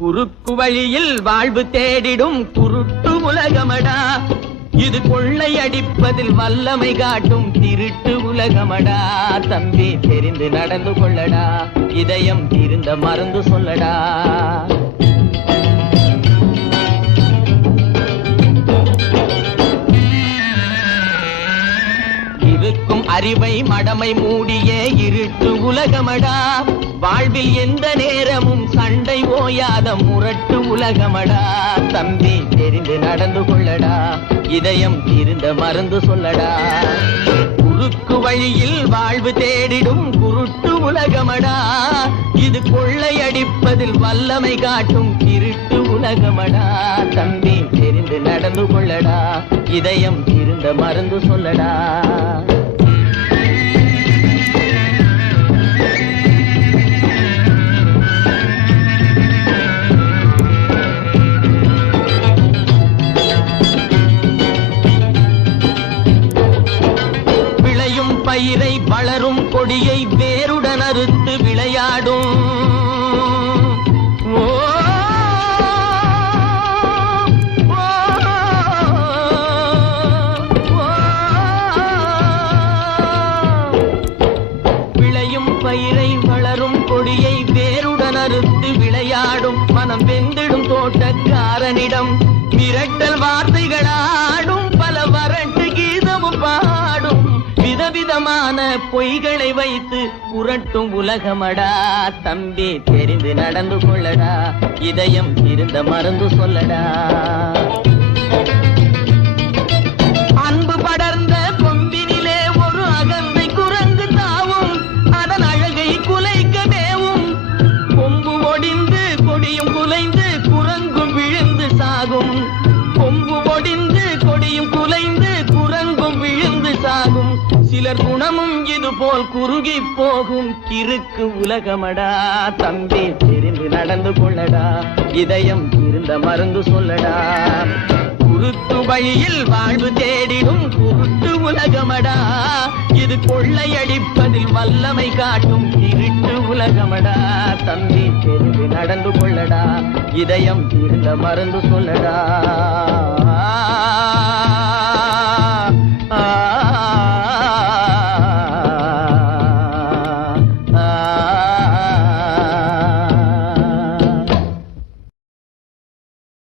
குறுக்கு வழியில் வாழ்வு தேடிடும் குருட்டு உலகமடா, இது கொள்ளை அடிப்பதில் வல்லமை காட்டும் திருட்டு உலகமடா. தம்பி தெரிந்து நடந்து கொள்ளடா, இதயம் தீர்ந்த மறந்து சொல்லடா. இருக்கும் அறிவை மடமை மூடிய இருட்டு உலகமடா, வாழ்வில் எந்த நேரமும் சண்டை ஓயாத முரட்டு உலகமடா. தம்பி தெரிந்து நடந்து கொள்ளடா, இதயம் தீர்ந்த மறந்து சொல்லடா. குறுக்கு வழியில் வாழ்வு தேடிடும் குருட்டு உலகமடா, இது கொள்ளையடிப்பதில் வல்லமை காட்டும் திருட்டு உலகமடா. தம்பி தெரிந்து நடந்து கொள்ளடா, இதயம் தீர்ந்த மறந்து சொல்லடா. பயிரை வளரும் கொடியை வேருடன் அறுத்து விளையாடும் விளையும் பயிரை வளரும் கொடியை வேருடன் அறுத்து விளையாடும் மனம் வெந்திடும் தோட்டக்காரனிடம் மிரட்டல் வார்த்தைகளாடும் பல வரட்டு கீதமும் பாடும் விதவிதமான பொய்களை வைத்து புரட்டும் உலகமடா. தம்பி தெரிந்து நடந்து கொள்ளடா, இதயம் இருந்த மறந்து சொல்லடா. அன்பு படர்ந்த கொம்பினிலே ஒரு அகந்தை குரங்கு தாவும், அதன் அழகை குலைக்க தேவும். கொம்பு ஒடிந்து கொடியும் குலைந்து குரங்கும் விழுந்து சாகும். கொம்பு ஒடிந்து கொடியும் குலைந்து குரங்கும் விழுந்து சாகும். சிலர் குணமும் இது போல் குறுகி போகும் கிறுக்கு உலகமடா. தம்பி தெரிந்து நடந்து கொள்ளடா, இதயம் இருந்த மறந்து சொல்லடா. குறுக்கு வழியில் வாழ்வு தேடிடும் குருட்டு உலகமடா, இது கொள்ளையடிப்பதில் வல்லமை காட்டும் திருட்டு உலகமடா. தம்பி தெரிந்து நடந்து கொள்ளடா, இதயம் இருந்த மறந்து சொல்லடா.